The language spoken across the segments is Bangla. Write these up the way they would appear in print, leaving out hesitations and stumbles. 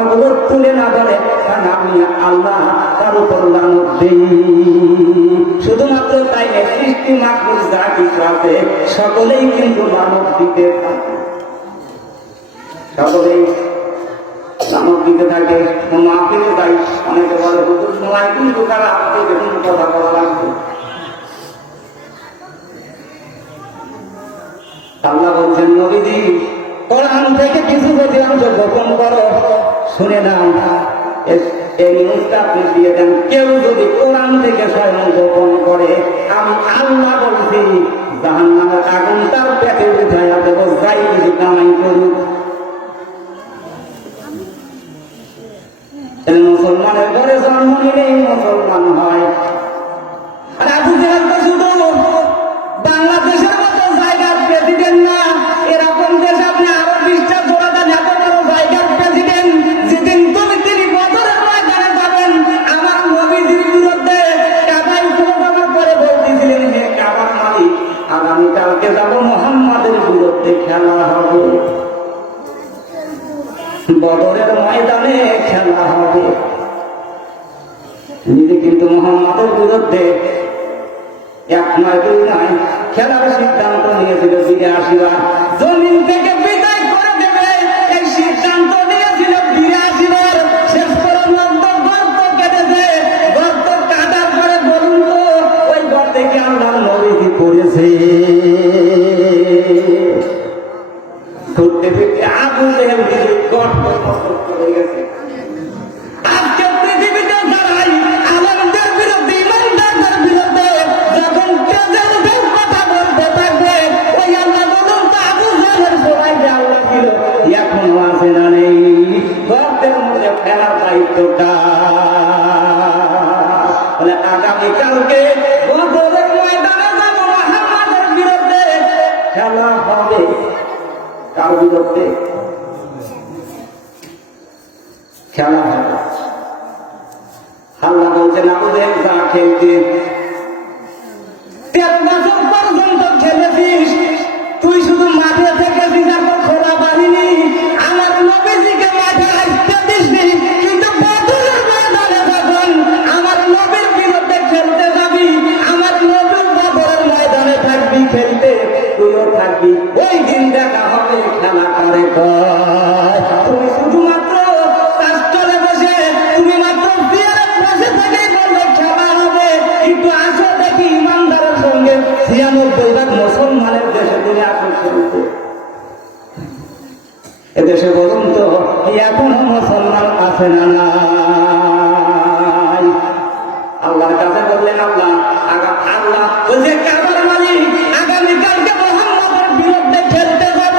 কথাগুলো তুলে না ধরে, কারণ আমি আল্লাহ তার উপর লানত দেই। শুধুমাত্র তাই সৃষ্টি মাখলুক যা কিছু আছে সকলেই কিন্তু লানত দিতে থাকে, সকলেই লানত দিতে থাকে। মাহফিলে যাই, অনেকে বলে হুজুর সময় কিন্তু খারাপ, বিভিন্ন কথা বলা লাগবে। আল্লাহ বলছেন, নবীজি কোরআন থেকে কিছু যদি অংশ গোপন করো, শুনে নাও, এই নিউজটা আপনি দিয়ে দেন। কেউ যদি কোরআন থেকে স্বয়ং গোপন করে, আমি আল্লাহ বলছি জাহান্নামের আগুন তার পেটে উঠাইয়া দেব, যাই কিছু কামাই করুক। মুসলমানের ঘরে জন্ম নিলেই মুসলমান হয়। আর আবু জেহেল তো শুধু বাংলাদেশের মতো জায়গার প্রেসিডেন্ট না, এরকম দেশ আপনি আরো 20টা জোড়া দেন, এত বড় জায়গার প্রেসিডেন্ট। যেদিন তিনি বদরের ময়দানে যাবেন, আমার নবীজির বিরুদ্ধে কাবায় প্রবণতা করে বলতেছিলেন, হে কাবার মালিক, আগামীকালকে যাব মুহাম্মাদের বিরুদ্ধে খেলা হবে, বদরের ময়দানে খেলা হবে। নিজে কিন্তু মুহাম্মাদের বিরুদ্ধে এক নয় দুই নয় খেলার সিদ্ধান্ত নিয়েছিল। 82 বার জমিন থেকে বিদায় করে দেবে, এই সিদ্ধান্ত নিয়েছিল। 82 বার শেষ পর্যন্ত গর্ত কেটেছে, গর্ত কাটার পরে বলুন তো ওই গর্তে কি আল্লাহর নবী পড়েছে? ঘুরতে ফিরতে আবু জেহেল গর্ত করে গেছে। আজকে পৃথিবীতে দাঁড়াই আলেমদের বিরুদ্ধে, ইমানদারদের বিরুদ্ধে যখন তেজের কথা বলতে থাকবে, ওই আল্লাহ বলুন তো আবু জেহেলের সবাই যে আল্লাহ ছিল এখনো আছে না নেই? গর্তের মধ্যে ফেলার দায়িত্বটা বলে আগামীকালকে বদরের ময়দানে যাব, মুহাম্মাদের বিরুদ্ধে খেলা হবে। কার বিরুদ্ধে খেলা হবে? আল্লাহ বলছেন, আবু জেহেল যা খেলতে 13 বছর পর্যন্ত খেলেছিস, তুই শুধু মাঠে থেকেছিস, আর খোলা বাহিনী। আমার নবীজিকে মাঠে আসতে দিসনি, কিন্তু বদরের ময়দানে যখন আমার নবীর বিরুদ্ধে খেলতে যাবি, আমার নবীর বদরের ময়দানে থাকবি খেলতে, তুইও থাকবি। ওই দিন দেখা হবে খেলা করে। তুমি শুধুমাত্র চলে বসে, তুমি মাত্র চেয়ারে বসে থেকেই বলবে খেলা হবে, কিন্তু আসো দেখি ইমানদারের সঙ্গে 96 ভাগ মুসলমানের দেশে তুমি আসো খেলতে। এদেশে বলুন তো এখনো মুসলমান আছে না নাই? আল্লাহর কাছে বললেন, আল্লাহ বলছে কাবার মালিক, আগামীকালকে মুহাম্মাদের বিরুদ্ধে খেলতে যাব,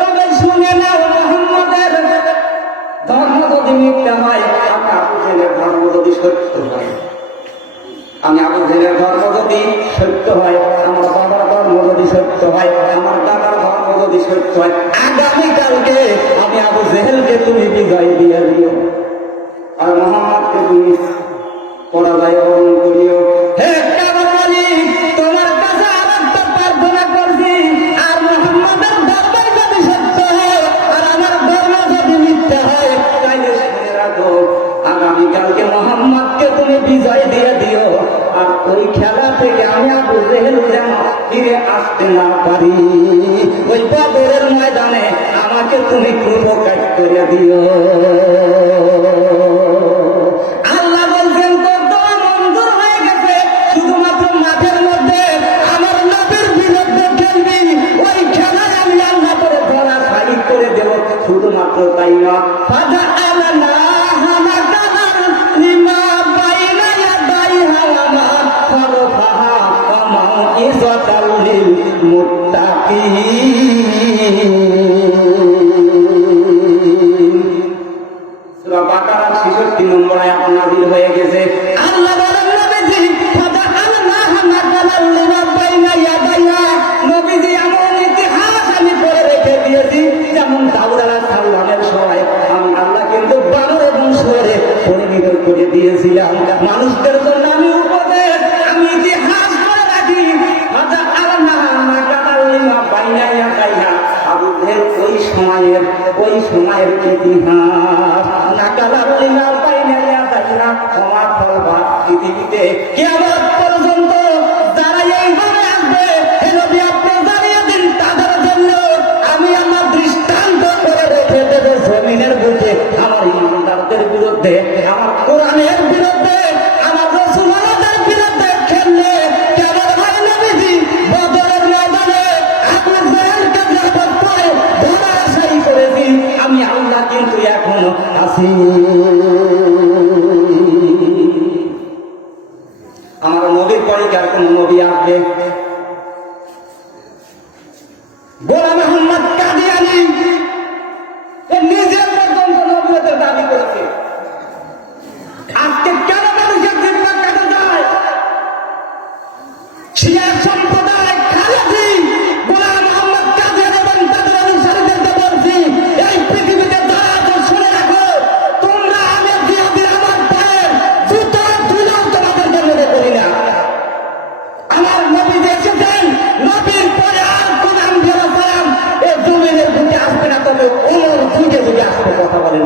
তবে শুনে নাও, মুহাম্মাদের ধর্ম যদি মিথ্যা হয়, আমি আবু জেহেলের ধর্ম যদি সত্য হয়, আমি আবু জেহেলের ধর্ম যদি সত্য হয়, আমার বাবার ধর্ম যদি সত্য হয়, আমার দাদার ধর্ম যদি সত্য হয়, আগামীকালকে আমি আবু জেহেলকে তুমি বিজয় দিয়ে দিও, আর মুহাম্মাদকে তুমি পরাজয় বরণ করিও। হে কাবার মালিক, তোমার কাছে আরেকটা প্রার্থনা করছি, আর মুহাম্মাদের ধর্ম যদি সত্য হয়, আর আমার ধর্ম যদি মিথ্যা হয়, তাইলে শুনে রাখো, আগামীকালকে মুহাম্মাদকে তুমি বিজয় দিয়ে দিও, আর ওই খেলা থেকে আমি আবু জেহেল যেন ফিরে আসতে না পারি। ওই বদরের ময়দানে আমাকে তুমি প্রকাশ করে দিও। আল্লাহ বলছেন, তো দোয়া মঞ্জুর হয়ে গেছে, শুধুমাত্র মাঠের মধ্যে আমার নবীর বিরুদ্ধে খেলবি, ওই খেলায় আমি আল্লাহ করে ধরা খালি করে দেব। শুধুমাত্র তাই না, ফাজা আলানা সূরা বাকারার 66 নম্বর আয়াত নাযিল হয়ে গেছে। আল্লাহ বলেন, নবীজি নবীজি এমন ইতিহাস আমি করে রেখে দিয়েছি, যেমন দাউদ আলাইহিস সালামের সময় আমি আল্লাহ কিন্তু বানর এবং শুয়োরে পরিণত করে দিয়েছিলাম। মানুষদের জন্য আমি উপদেশ, আমি ইতিহাস করে রাখি। আবু জেহেল ওই সময়ের ওই ওই সময়ের ইতিহাস। নাকালা বলিনা পাইনা যাইনা ক্ষমা ফলবা পৃথিবীতে কিয়ামত পর্যন্ত যারা এইভাবে আসবে হে নবী আপনি জানিয়ে দিন তাদের জন্য আমি আমার দৃষ্টান্ত করে রেখে দেব জমিনের বুকে আমার ইমানদারদের বিরুদ্ধে, আমার কোরআনের বিরুদ্ধে, আমার রাসূলুল্লাহর বিরুদ্ধে খেললে কেমন হয় নবীজি? বদরের ময়দানে আবু জাহেলকে যে অবস্থায় ধরাশায়ী করেছি আমি আল্লাহ কিন্তু এখনো আছি। আমার নবীর পরে কি আর কোন নবী আসবে? গোলাম আহমদ কাদিয়ানী নিজের পর্যন্ত নবুয়তের দাবি করেছে। আজকে কেন মানুষের জিম্মা কাটে যায়? শিয়া সম্প্রদায় খালেজি গোলাম আহমদ কাদিয়ানী এবং তাদের অনুসারীদেরকে বলছি, এই পৃথিবীতে যারা আছে শুনে রাখো, তোমরা আমি জিহাদি আমার পায়ের জুতো ধুলেও তোমাদেরকে মেরে করি না। আমার নবী এসেছেন, নবীর পরে আর কোন আম্বিয়া সালাম এই জমিনের বুকে আসবে না, তবে ওমর যুগে যুগে আসবে। কথা বলেন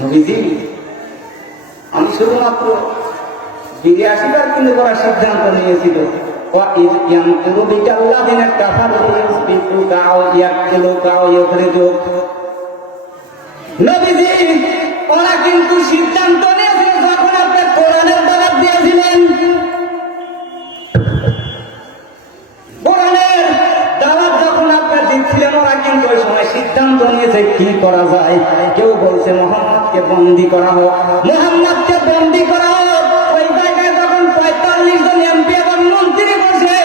নবীজি, আমি শুধুমাত্র ৮২ বার কিন্তু করার সিদ্ধান্ত নিয়েছিল। নবীজি ওরা কিন্তু সিদ্ধান্ত নিয়েছিল যখন আপনি কোরআনের দাওয়াত দিয়েছিলেন, কোরআনের দাওয়াত যখন আপনার দিচ্ছিলেন, ওরা কিন্তু ওই সময় সিদ্ধান্ত নিয়েছে কি করা যায়। কেউ বলছে মোহাম্মদকে বন্দী করা হোক, মোহাম্মদকে বন্দী করা হোক। ওই জায়গায় যখন ৪৫ জন এমপি এবং মন্ত্রী বসে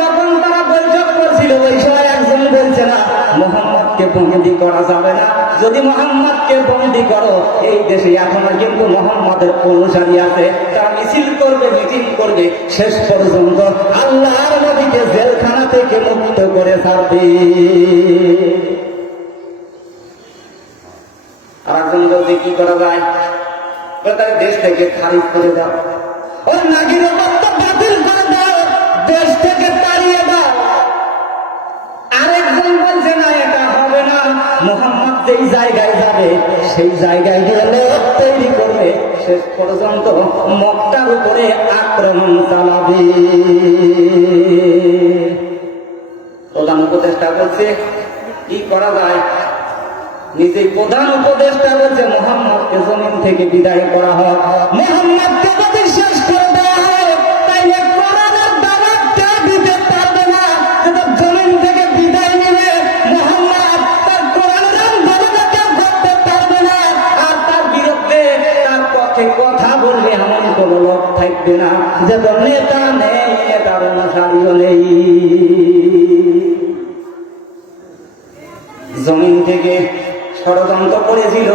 যখন তারা বৈঠক করছিল, ওই সময় একজন বলছে না মোহাম্মদকে বন্দী করা যাবে না, যদি মোহাম্মদকে বন্দী করো এই দেশে এখনো কিন্তু মোহাম্মদের অনুসারী আছে, তারা মিছিল করবে, মিটিং করবে, শেষ পর্যন্ত আল্লাহর নবীকে জেলখানা থেকে মুক্ত করে ছাড়বে। আর একজন বলতে কি করা যায়? তার দেশ থেকে খারিজ করে দাও, ওর নাগরিকত্ব বাতিল করে দাও, দেশ থেকে তাড়িয়ে দাও। আরেকজন বলছে না এটা হবে না, মোহাম্মদ যেই জায়গায় যাবে সেই জায়গায় গেলে তৈরি করবে, শেষ পর্যন্ত মক্কার উপরে আক্রমণ চালাবে। প্রধান উপদেষ্টা বলছে কি করা যায়? নিজে প্রধান উপদেষ্টা বলছে মোহাম্মদকে জমিন থেকে বিদায় করা হোক। মোহাম্মদকে যদি শেষ করে দেওয়া হয় তাইলে কোরআনের দাওয়াতটা দিতে পারবে না। জমিন থেকে বিদায় নিলে মোহাম্মদ তার কোরআনের আন্দোলনকে করতে পারবে না, আর তার বিরুদ্ধে তার পক্ষে কথা বললে এমন কোন লোক থাকবে না, যে নেতা নেই, নেতার অনুসারীও নেই। জমিন থেকে ষড়যন্ত্র করেছিল,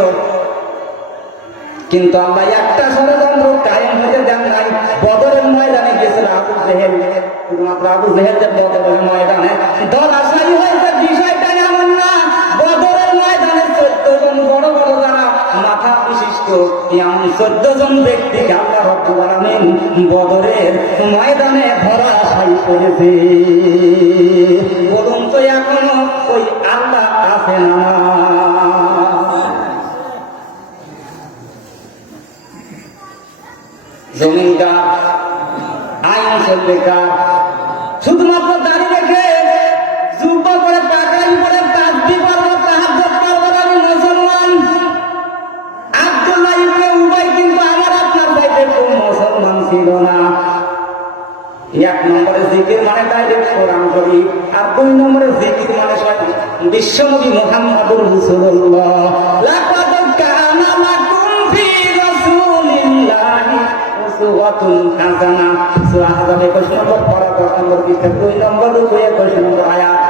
কিন্তু আল্লাহ একটা ষড়যন্ত্র কায়েম হতে দেন নাই। বদরের ময়দানে গেছিল আবু জেহেল, শুধুমাত্র আবু জেহেল যে বদরের ময়দানে ধরাশায়ী হয়েছে বিষয়টা এমন না। বদরের ময়দানে ১৪ জন বড় বড় যারা মাথা বিশিষ্ট এমন ১৪ জন ব্যক্তিকে আল্লাহ রাব্বুল আলামিন বদরের ময়দানে ধরাশায়ী করেছে। বলুন তো এখনো ওই আল্লাহ আছে না? জমিনকার, আইন চলবে কার? শুধুমাত্র দাঁড়িয়ে রেখে যুদ্ধ করে পাকারি করে তাসবিহ পড়ব, তাহাজ্জুদ পড়ব, আমি মুসলমান। আব্দুল্লাহ ইবনে উবাই কিন্তু আমার আপনার চাইতে কোন মুসলমান ছিল না। ১ নম্বরে জিকির মানে ডাইরেক্ট কোরআন শরীফ, আর ২ নম্বরে জিকির মানে বিশ্বনবী মুহাম্মদুর রাসূলুল্লাহ। লাকাদ কানা লাকুম ফি রাসূলিল্লাহি উসওয়াতুন হাসানাহ। সূরা আহজাব ২১ নম্বর পারা ১০ নম্বর পৃষ্ঠা ২ নম্বর ২১ নম্বর আয়াত।